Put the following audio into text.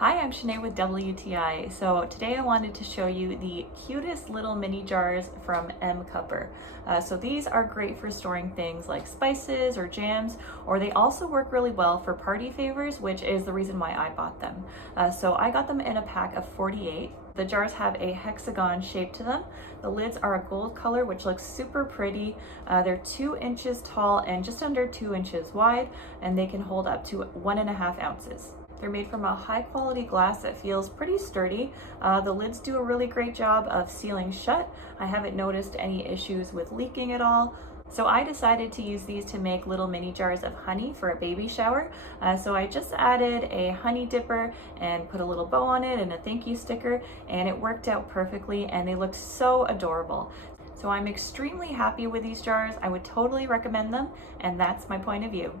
Hi, I'm Shanae with WTI. So today I wanted to show you the cutest little mini jars from Mcupper. So these are great for storing things like spices or jams, or they also work really well for party favors, which is the reason why I bought them. So I got them in a pack of 48. The jars have a hexagon shape to them. The lids are a gold color, which looks super pretty. They're 2 inches tall and just under 2 inches wide, and they can hold up to 1.5 ounces. They're made from a high quality glass that feels pretty sturdy. The lids do a really great job of sealing shut. I haven't noticed any issues with leaking at all. So I decided to use these to make little mini jars of honey for a baby shower. So I just added a honey dipper and put a little bow on it and a thank you sticker, and it worked out perfectly and they looked so adorable. So I'm extremely happy with these jars. I would totally recommend them, and that's my point of view.